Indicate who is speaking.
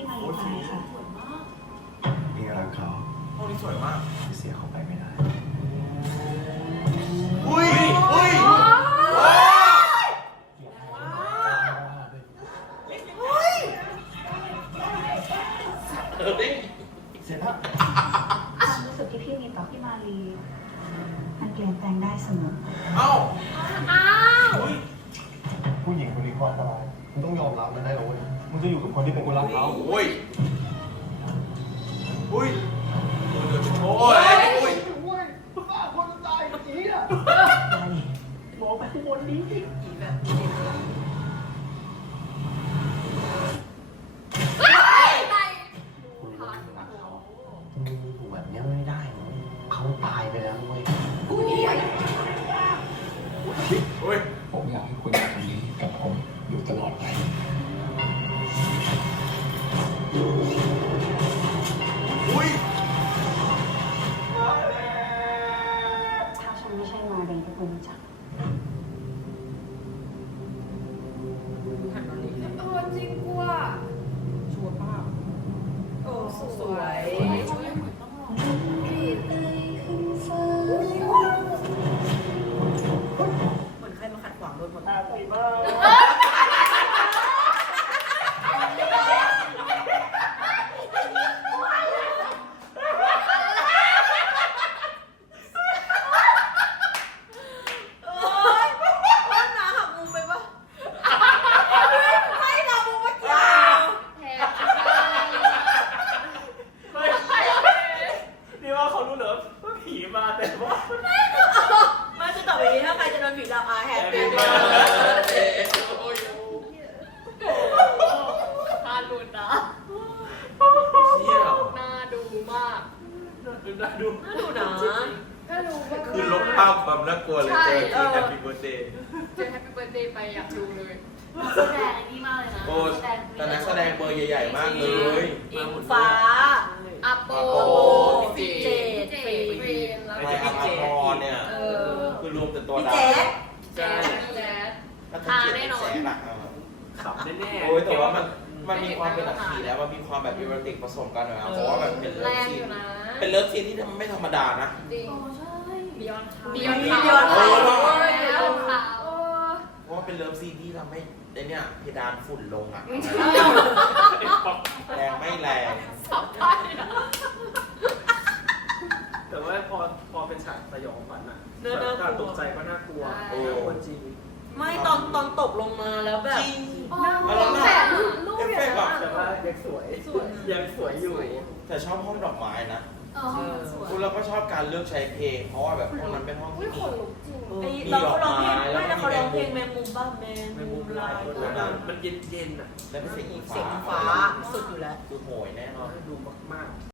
Speaker 1: มาลีตายค่ะ
Speaker 2: พี่รักเขา
Speaker 3: ห้องนี้สวยมาก
Speaker 2: เสียเขาไปไม่ได้
Speaker 3: อุ้ยอุ้ย
Speaker 2: เสร็จแล้ว
Speaker 1: ความรู้สึกที่พี่มีต่อพี่มาลีมันเปลี่ยนแปลงได้เสมอ
Speaker 3: เอ้า
Speaker 2: ผู้หญิงคนนี้ความอันตรายมึงต้องยอมรับมันได้หรอเว้ยมึงจะอยู่กับคนที่เป็นคนรักเขา
Speaker 3: อุ้ยอุ้ยโอ้ยอุ้ย
Speaker 2: บ้าคนตายอีอ่ะมองไปข้างบนนี้ มึงถูกแบบนี้ไม่ได้นะเขาตายไปแล้วเว้ย
Speaker 3: อุ้ย
Speaker 4: ผมอยากให้คุณคนนี้กับผมอยู่ตลอดไป
Speaker 3: อุ้ย
Speaker 1: ถ้าฉันไม่ใช่มาเดนที่คุณรู้จัก
Speaker 5: จริงกว่าชัวร์ป้าโอ้สวยเหมือนใครมาขัดขวางรถหมด
Speaker 3: นี่ว่าเขารู้เหรอว่าผีมาแต่ว่า
Speaker 5: ไม่คือต่อไปนี้ถ้าใครจะโดนผีหลอกแฮปปี้
Speaker 6: ทานลุนนะ
Speaker 3: เชี่ย
Speaker 6: น่าดูมาก
Speaker 3: น่าดู
Speaker 5: น่าดูนะ
Speaker 6: น่าดูมาก
Speaker 3: คือลบภาพความน่ากลัวเลยเจอที่แฮปปี้เบิร์ดเดย์
Speaker 6: เจอแฮปปี้เบิร์ดเดย์ไปอยากดูเลยแสดงนี่มากเลยนะ
Speaker 3: โอ้แต่นักแสดงเบอร์ใหญ่ๆมากเลย
Speaker 5: อิงฟ้า
Speaker 6: อาโป
Speaker 5: เจด
Speaker 6: เจ
Speaker 5: ฟรี
Speaker 6: นแล้ว
Speaker 3: ไอ้
Speaker 6: ก็
Speaker 3: ที่พี่เจนเนี่ย คือรวมแต่ตัว
Speaker 5: พี่
Speaker 3: ดาว
Speaker 5: แจ๊ค
Speaker 6: แจ๊สแจ๊ส
Speaker 3: ก็จะเจ็ดแสนอะ
Speaker 7: ขับแน่ๆ
Speaker 3: โอ้ยแต่ว่ามันมีความเป็นหนังผีแล้วมันมีความแบบอีโรติกผสมกันหน่อยนะเพราะว่าแบบเป็น
Speaker 6: แร
Speaker 3: เลิฟ
Speaker 6: ง
Speaker 3: ซี
Speaker 6: อน ยู่นะ
Speaker 3: เป็นเลิฟซีนที่ไม่ธรรมดานะ
Speaker 6: จริง
Speaker 5: บิยอน
Speaker 6: บิยอน
Speaker 5: ขาว
Speaker 6: แล้วขาว
Speaker 3: เพราะว่าเป็นเลิฟซีนที่ทำให้ไอ้เนี่ยเพดานฝุ่นลงอ่ะแรงไม่แรง
Speaker 6: สับได้นะ
Speaker 7: แต่ว่าพอเป็นฉากสยองขวัญอ่ะ
Speaker 5: น่ากลัว
Speaker 7: ตกใจก็น่ากลัว
Speaker 3: โอ้
Speaker 7: น่ากลัวจริง
Speaker 5: ไม่ตอนตกลงมาแล้วแบบ
Speaker 3: จริง
Speaker 6: แล้วแสบลูก
Speaker 3: เอฟ
Speaker 6: อ
Speaker 3: เฟ
Speaker 6: ย่าง
Speaker 3: กต์แบบ
Speaker 7: แต่ว่ายังสวยยังสวยอยู่
Speaker 3: แต่ชอบห้องดอกไม้นะ
Speaker 6: สวย
Speaker 3: คุณเราก็ชอบการเลือกใช้เพลงเพราะว่าแบบห้องนั้นเป็นห้อง
Speaker 6: อุ้ย
Speaker 3: ที่
Speaker 6: ขนลุกจริง
Speaker 5: ไอ้เราร้องเพลงไม่แล้วเขาร้องเพลงแมงมุมบ้าแมง
Speaker 7: ไม่
Speaker 5: มุมุ
Speaker 7: มุ
Speaker 5: ม
Speaker 7: ม
Speaker 5: ลา
Speaker 7: ลาย ย
Speaker 5: ตัวนั้น
Speaker 7: มันเย็นๆอ่ะ
Speaker 3: และเป็นเสียงอี
Speaker 5: เสียง
Speaker 3: ฟ้า
Speaker 5: ฟ้าสุดอยู่แล้ว
Speaker 3: คือโหยแน่นอน
Speaker 7: ดูมากๆ